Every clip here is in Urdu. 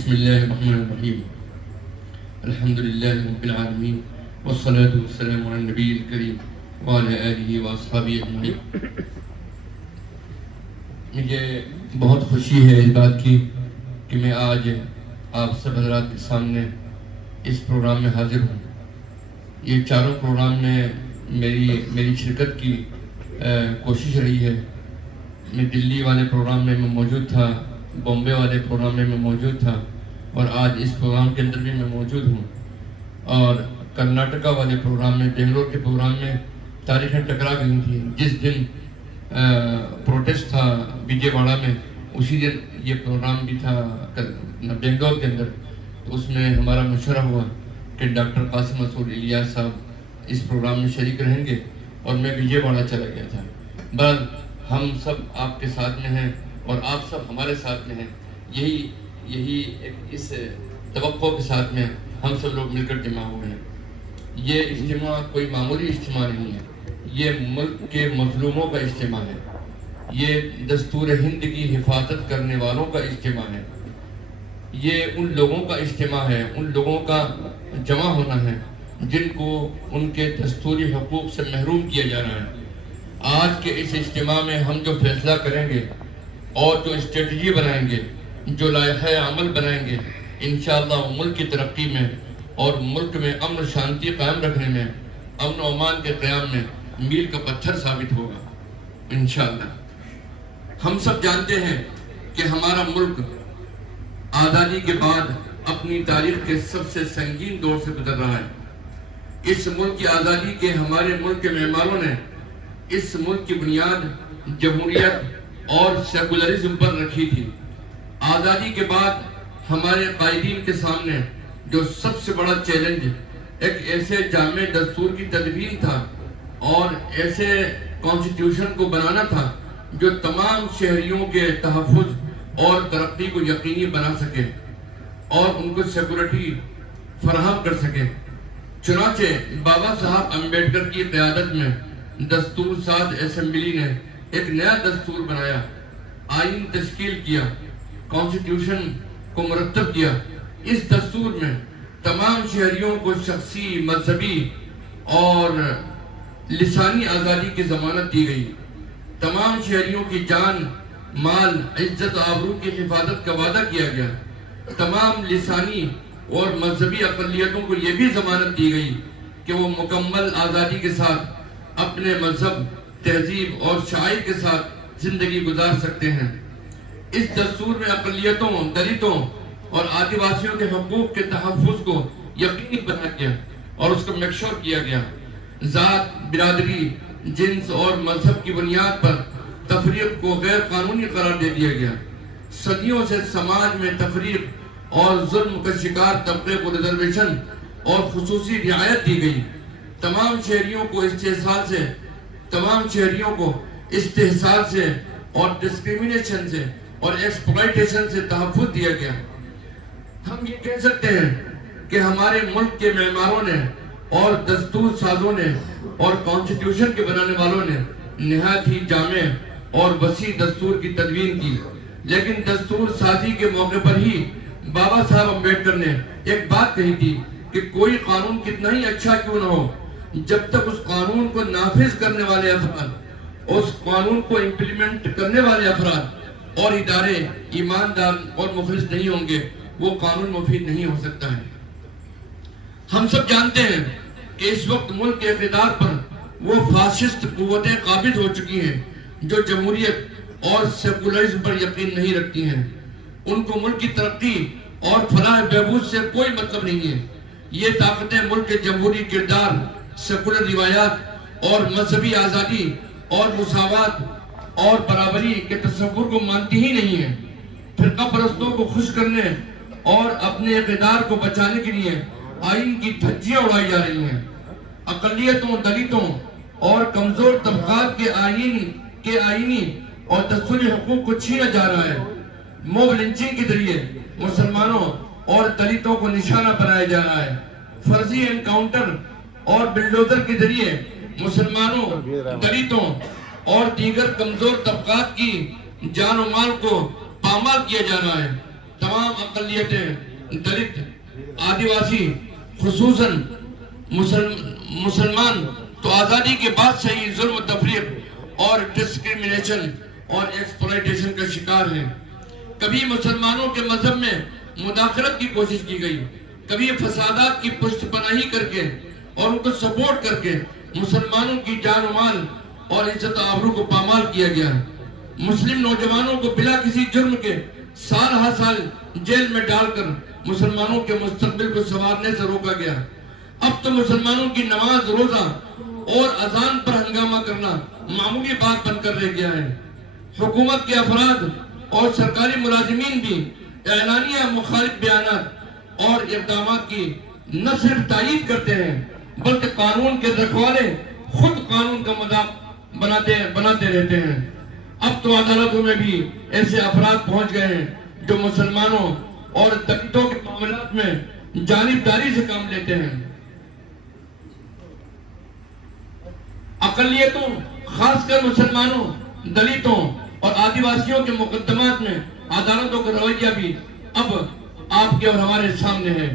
بسم اللہ الرحمن الرحیم الحمدللہ رب العالمین والصلاة والسلام علی النبی الکریم وعلی آلہ واصحابہ اجمعین۔ مجھے بہت خوشی ہے اس بات کی کہ میں آج آپ سب حضرات کے سامنے اس پروگرام میں حاضر ہوں۔ یہ چاروں پروگرام میں میری شرکت کی کوشش رہی ہے۔ میں دلی والے پروگرام میں موجود تھا، بامبے والے پروگرام میں موجود تھا، اور آج اس پروگرام کے اندر بھی میں موجود ہوں۔ اور کرناٹکا والے پروگرام میں، بنگلور کے پروگرام میں تاریخیں ٹکرا گئی تھیں۔ جس دن پروٹیسٹ تھا وجے واڑہ میں، اسی دن یہ پروگرام بھی تھا بنگلور کے اندر۔ تو اس میں ہمارا مشورہ ہوا کہ ڈاکٹر قاسم مسعود الیاس صاحب اس پروگرام میں شریک رہیں گے، اور میں وجے واڑہ چلا گیا تھا۔ بہرحال ہم سب آپ کے ساتھ میں ہیں اور آپ سب ہمارے ساتھ میں ہیں۔ یہی اس توقع کے ساتھ میں ہم سب لوگ مل کر جمع ہوئے ہیں۔ یہ اجتماع کوئی معمولی اجتماع نہیں ہے، یہ ملک کے مظلوموں کا اجتماع ہے، یہ دستور ہند کی حفاظت کرنے والوں کا اجتماع ہے، یہ ان لوگوں کا اجتماع ہے، ان لوگوں کا جمع ہونا ہے جن کو ان کے دستوری حقوق سے محروم کیا جا رہا ہے۔ آج کے اس اجتماع میں ہم جو فیصلہ کریں گے اور جو اسٹریٹجی بنائیں گے، جو لائحہ عمل بنائیں گے، انشاءاللہ ملک کی ترقی میں اور ملک میں امن و شانتی قائم رکھنے میں، امن و امان کے قیام میں میل کا پتھر ثابت ہوگا انشاءاللہ۔ ہم سب جانتے ہیں کہ ہمارا ملک آزادی کے بعد اپنی تاریخ کے سب سے سنگین دور سے گزر رہا ہے۔ اس ملک کی آزادی کے ہمارے ملک کے معماروں نے اس ملک کی بنیاد جمہوریت اور سیکولرزم پر رکھی تھی۔ آزادی کے بعد ہمارے قائدین کے سامنے جو سب سے بڑا چیلنج ایک ایسے جامع دستور کی تدوین تھا اور ایسے کانسٹیٹیوشن کو بنانا تھا جو تمام شہریوں کے تحفظ اور ترقی کو یقینی بنا سکے اور ان کو سیکورٹی فراہم کر سکے۔ چنانچہ بابا صاحب امبیڈکر کی قیادت میں دستور ساز اسمبلی نے ایک نیا دستور بنایا، آئین تشکیل کیا، کانسٹیٹیوشن کو مرتب کیا۔ اس دستور میں تمام شہریوں کو شخصی، مذہبی اور لسانی آزادی کی ضمانت دی گئی۔ تمام شہریوں کی جان، مال، عزت و آبرو کی حفاظت کا وعدہ کیا گیا۔ تمام لسانی اور مذہبی اقلیتوں کو یہ بھی ضمانت دی گئی کہ وہ مکمل آزادی کے ساتھ اپنے مذہب، تہذیب اور شاعر کے ساتھ زندگی گزار سکتے ہیں۔ اس دستور میں اقلیتوں، دلتوں اور آدیواسیوں کے حقوق کے تحفظ کو یقینی بنا گیا اور اس کو میکشور کیا گیا۔ ذات، برادری، جنس اور مذہب کی بنیاد پر تفریق کو غیر قانونی قرار دے دیا گیا۔ صدیوں سے سماج میں تفریق اور ظلم کا شکار طبقے کو ریزرویشن اور خصوصی رعایت دی گئی۔ تمام شہریوں کو استحصال سے اور ڈسکریمنیشن سے اور ایکسپلائٹیشن سے تحفظ دیا گیا۔ ہم یہ کہہ سکتے ہیں کہ ہمارے ملک کے معماروں نے اور دستور سازوں نے اور کانسٹیٹیوشن کے بنانے والوں نے نہایت ہی جامع اور وسیع دستور کی تدوین کی، لیکن دستور سازی کے موقع پر ہی بابا صاحب امبیڈکر نے ایک بات کہی تھی کہ کوئی قانون کتنا ہی اچھا کیوں نہ ہو، جب تک اس قانون کو نافذ کرنے والے افراد، اس قانون کو امپلیمنٹ کرنے والے افراد اور ادارے ایماندار اور مخلص نہیں ہوں گے، وہ قانون مفید نہیں ہو سکتا ہے۔ ہم سب جانتے ہیں کہ اس وقت ملک کے اقتدار پر وہ فاشسٹ قوتیں قابض ہو چکی ہیں جو جمہوریت اور سیکولرزم پر یقین نہیں رکھتی ہیں۔ ان کو ملک کی ترقی اور فلاح بہبود سے کوئی مطلب نہیں ہے۔ یہ طاقتیں ملک کے جمہوری کردار، سیکولر روایات اور مذہبی آزادی اور مساوات اور برابری کے تصور کو مانتی ہی نہیں ہیں۔ فرقہ پرستوں کو خوش کرنے اور اپنے اقتدار کو بچانے کے لیے آئین کی دھجیاں اڑائی جا رہی ہیں۔ اقلیتوں، دلتوں اور کمزور طبقات کے آئینی اور دستوری حقوق کو چھینا جا رہا ہے۔ موب لنچنگ کے ذریعے مسلمانوں اور دلتوں کو نشانہ بنایا جا رہا ہے۔ فرضی انکاؤنٹر اور بلڈوزر کے ذریعے مسلمانوں، دلتوں اور دیگر کمزور طبقات کی جان و مال کو پامال کیا جا رہا ہے۔ تمام اقلیتیں، دلت، آدیواسی، خصوصاً مسلمان تو آزادی کے بعد سے ہی ظلم و تفریق اور ڈسکریمنیشن اور ایکسپلائٹیشن کا شکار ہیں۔ کبھی مسلمانوں کے مذہب میں مداخلت کی کوشش کی گئی، کبھی فسادات کی پشت پناہی کر کے اور ان کو سپورٹ کر کے مسلمانوں کی جان و مال اور عزت و آبرو کو پامال کیا گیا۔ مسلم نوجوانوں کو بلا کسی جرم کے سال ہر سال جیل میں ڈال کر مسلمانوں کے مستقبل کو سنوارنے سے روکا گیا۔ اب تو مسلمانوں کی نماز، روزہ اور اذان پر ہنگامہ کرنا معمولی بات بن کر رہ گیا ہے۔ حکومت کے افراد اور سرکاری ملازمین بھی اعلانیہ مخالف بیانات اور اقدامات کی نہ صرف تائید کرتے ہیں بلکہ قانون کے رکھوالے خود قانون کا مذاق بناتے رہتے ہیں۔ اب تو عدالتوں میں بھی ایسے افراد پہنچ گئے ہیں جو مسلمانوں اور دلتوں کے معاملات میں جانبداری سے کام لیتے ہیں۔ اقلیتوں، خاص کر مسلمانوں، دلتوں اور آدیواسیوں کے مقدمات میں عدالتوں کا رویہ بھی اب آپ کے اور ہمارے سامنے ہے۔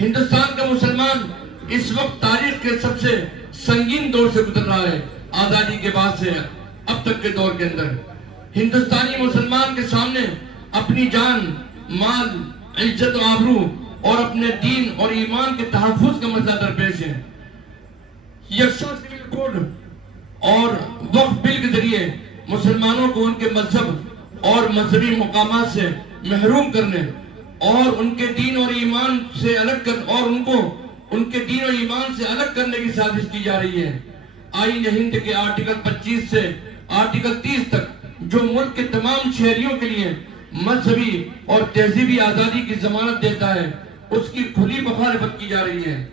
ہندوستان کا مسلمان اس وقت تاریخ کے سب سے سنگین دور سے گزر رہا ہے۔ آزادی کے بعد سے اب تک کے دور کے اندر ہندوستانی مسلمان کے سامنے اپنی جان، مال، عزت و آبرو اور اپنے دین اور ایمان کے تحفظ کا مسئلہ درپیش ہے۔ یکساں سول کوڈ اور وقف بل کے ذریعے مسلمانوں کو ان کے مذہب اور مذہبی مقامات سے محروم کرنے اور ان کے دین اور ایمان سے الگ کرنے کی سازش کی جا رہی ہے۔ آئین ہند کے آرٹیکل 25 سے آرٹیکل 30 تک جو ملک کے تمام شہریوں کے لیے مذہبی اور تہذیبی آزادی کی ضمانت دیتا ہے، اس کی کھلی مخالفت کی جا رہی ہے۔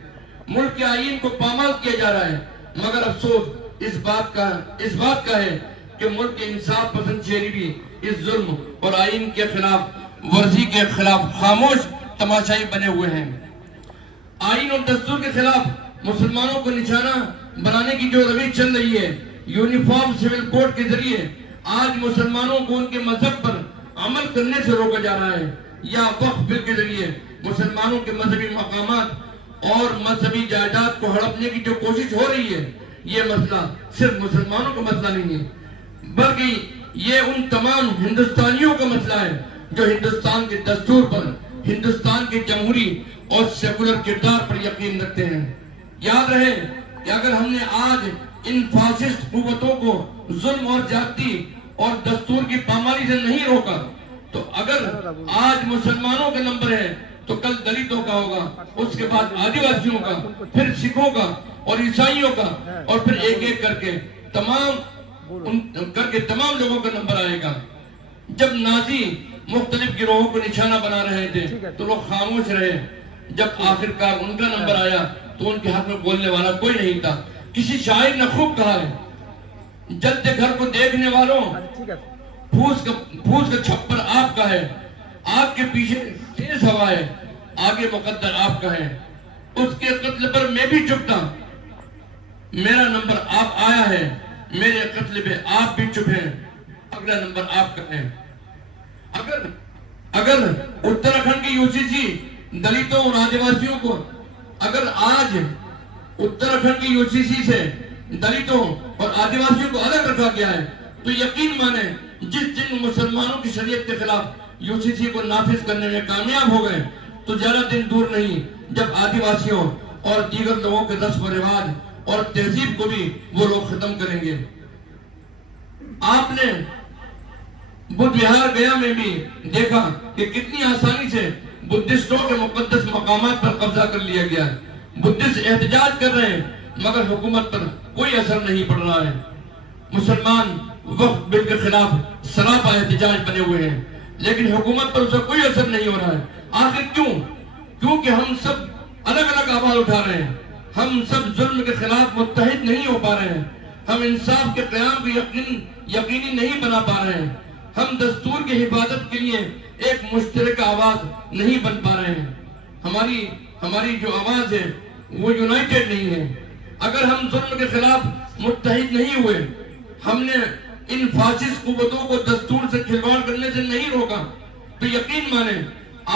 ملک کے آئین کو پامال کیا جا رہا ہے، مگر افسوس اس بات کا ہے کہ ملک کے انصاف پسند شہری بھی اس ظلم اور آئین کے خلاف ورزی کے خلاف خاموش تماشائی بنے ہوئے ہیں۔ آئین اور دستور کے خلاف مسلمانوں کو نشانہ بنانے کی جو روش چل رہی ہے، یونیفارم سول کوڈ کے ذریعے آج مسلمانوں کو ان کے مذہب پر عمل کرنے سے روکا جا رہا ہے، یا وقف بل کے ذریعے مسلمانوں کے مذہبی مقامات اور مذہبی جائیداد کو ہڑپنے کی جو کوشش ہو رہی ہے، یہ مسئلہ صرف مسلمانوں کا مسئلہ نہیں ہے بلکہ یہ ان تمام ہندوستانیوں کا مسئلہ ہے جو ہندوستان کے دستور پر، ہندوستان کے جمہوری اور سیکولر کردار پر یقین رکھتے ہیں۔ یاد رہے کہ اگر ہم نے آج ان فاسسٹ قوتوں کو ظلم اور زیادتی اور دستور کی پامالی سے نہیں روکا تو اگر آج مسلمانوں کا نمبر ہے تو کل دلتوں کا ہوگا، اس کے بعد آدیواسیوں کا، پھر سکھوں کا اور عیسائیوں کا، اور پھر ایک ایک کر کے تمام لوگوں کا نمبر آئے گا۔ جب نازی مختلف گروہوں کو نشانہ بنا رہے تھے تو لوگ خاموش رہے، جب آخرکار ان کا نمبر آیا تو ان کے حق میں بولنے والا کوئی نہیں تھا۔ کسی شاعر نے خوب کہا ہے، جلتے گھر کو دیکھنے والوں، پھوس کا چھپر آپ کا ہے، آپ کے پیچھے تیز ہوا ہے، آگے مقدر آپ کا ہے۔ اس کے قتل پر میں بھی چپ تھا، میرا نمبر آپ آیا ہے، میرے قتل پہ آپ بھی چپ ہیں، اگلا نمبر آپ کا ہے۔ اگر اتراکھنڈ کی UCC دلتوں اور آدیواسیوں کو، اگر آج اتراکھنڈ کی UCC سے دلتوں اور آدیواسیوں کو الگ رکھا گیا ہے تو یقین مانیں جس دن مسلمانوں کی شریعت کے خلاف UCC کو نافذ کرنے میں کامیاب ہو گئے تو زیادہ دن دور نہیں جب آدیواسیوں اور دیگر لوگوں کے رسم و رواج اور تہذیب کو بھی وہ لوگ ختم کریں گے۔ آپ نے بدھ وہار گیا میں بھی دیکھا کہ کتنی آسانی سے بدھسٹوں کے مقدس مقامات پر قبضہ کر لیا گیا ہے۔ بدھسٹ احتجاج کر رہے ہیں مگر حکومت پر کوئی اثر نہیں پڑ رہا ہے۔ مسلمان وقف بل کے خلاف سراپا احتجاج بنے ہوئے ہیں لیکن حکومت پر اس کا کوئی اثر نہیں ہو رہا ہے۔ آخر کیوں؟ کیونکہ ہم سب الگ الگ آواز اٹھا رہے ہیں، ہم سب ظلم کے خلاف متحد نہیں ہو پا رہے ہیں، ہم انصاف کے قیام کو یقینی نہیں بنا پا رہے ہیں، ہم دستور کی حفاظت کے لیے ایک مشترکہ آواز نہیں بن پا رہے ہیں۔ ہماری جو آواز ہے وہ یونائٹڈ نہیں ہے۔ اگر ہم ظلم کے خلاف متحد نہیں ہوئے، ہم نے ان فاسسٹ قوتوں کو دستور سے کھلواڑ کرنے سے نہیں روکا تو یقین مانیں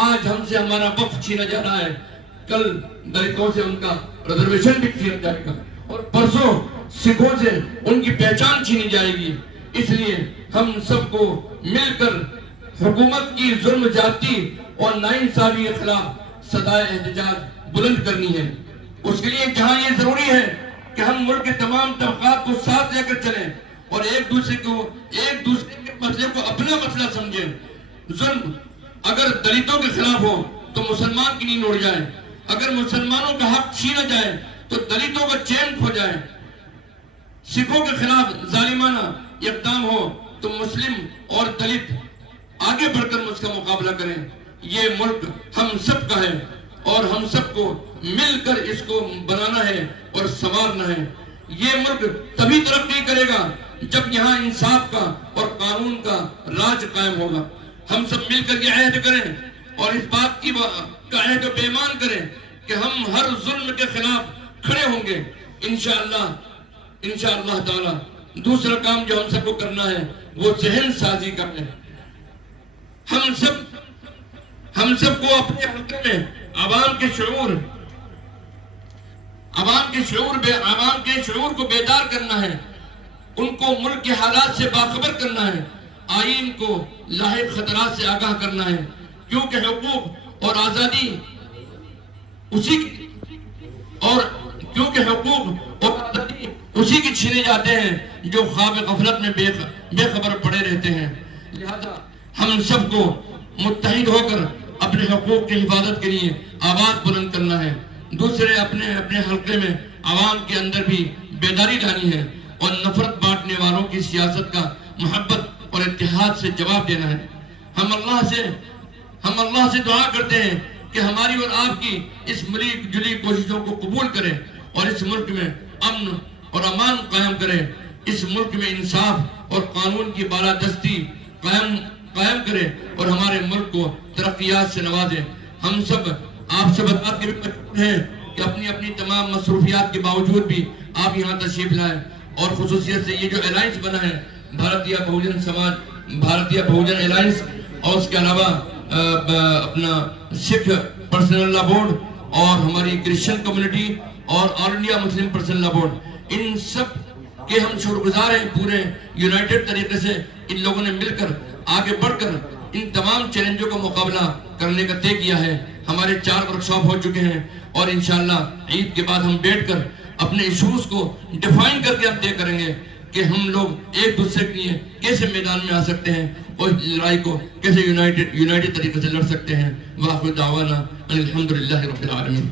آج ہم سے ہمارا وقت چھینا جا رہا ہے، کل دلتوں سے ان کا ریزرویشن بھی چھینا جائے گا، اور پرسوں سکھوں سے ان کی پہچان چھینی جائے گی۔ اس لیے ہم سب کو مل کر حکومت کی ظلم زیادتی اور ناانصافی کے خلاف صدائے احتجاج بلند کرنی ہے۔ اس کے لیے جہاں یہ ضروری ہے کہ ہم ملک کے تمام طبقات کو ساتھ لے کر چلیں اور ایک دوسرے کے مسئلے کو اپنا مسئلہ سمجھیں۔ ظلم اگر دلتوں کے خلاف ہو تو مسلمان کی نیند اڑ جائے، اگر مسلمانوں کا حق چھینا جائے تو دلتوں کا چین کھو جائے، سکھوں کے خلاف ظالمانہ اقدام ہو تو مسلم اور دلت آگے بڑھ کر اس کا مقابلہ کریں۔ یہ ملک ہم سب کا ہے اور ہم سب کو مل کر اس کو بنانا ہے اور سنوارنا ہے۔ یہ ملک تبھی ترقی کرے گا جب یہاں انصاف کا اور قانون کا راج قائم ہوگا۔ ہم سب مل کر یہ عہد کریں اور اس بات کا عہد و پیمان کریں کہ ہم ہر ظلم کے خلاف کھڑے ہوں گے انشاءاللہ تعالی۔ دوسرا کام جو ہم سب کو کرنا ہے وہ ذہن سازی کا ہے۔ ہم سب کو اپنے حلقے میں عوام کے شعور کو بیدار کرنا ہے، ان کو ملک کے حالات سے باخبر کرنا ہے، آئین کو لاحق خطرات سے آگاہ کرنا ہے، کیونکہ حقوق اور آزادی اسی کی چھینے جاتے ہیں جو خواب غفلت میں بے خبر پڑے رہتے ہیں۔ لہذا ہم سب کو متحد ہو کر اپنے حقوق کی حفاظت کے لیے آواز بلند کرنا ہے۔ دوسرے اپنے حلقے میں عوام کے اندر بھی بیداری لانی ہے اور نفرت بانٹنے والوں کی سیاست کا محبت اور اتحاد سے جواب دینا ہے۔ ہم اللہ سے دعا کرتے ہیں کہ ہماری اور آپ کی اس ملی جلی کوششوں کو قبول کرے اور اس ملک میں امن اور امان قائم کرے، اس ملک میں انصاف اور قانون کی بالادستی قائم کرے اور ہمارے ملک کو ترقیات سے نوازے۔ ہم سب آپ سے بتا کے بھی مجبور ہیں کہ اپنی تمام مصروفیات کے باوجود بھی آپ یہاں تشریف لائیں، اور خصوصیت سے یہ جو الائنس بنا ہے بھارتیہ بہوجن الائنس، اور اس کے علاوہ اپنا سکھ پرسنل لا بورڈ اور ہماری کرسچن کمیونٹی اور آل انڈیا مسلم پرسنل لا بورڈ، ان سب کے ہم شکرگزار ہیں۔ پورے یونائٹڈ طریقے سے ان لوگوں نے مل کر آگے بڑھ کر ان تمام چیلنجوں کا مقابلہ کرنے کا طے کیا ہے۔ ہمارے 4 ورکشاپ ہو چکے ہیں اور انشاءاللہ عید کے بعد ہم بیٹھ کر اپنے ایشوز کو ڈیفائن کر کے ہم طے کریں گے کہ ہم لوگ ایک دوسرے کے لیے کیسے میدان میں آ سکتے ہیں اور لڑائی کو کیسے یونائٹڈ طریقے سے لڑ سکتے ہیں۔ وآخر دعوانا الحمدللہ رب العالمین۔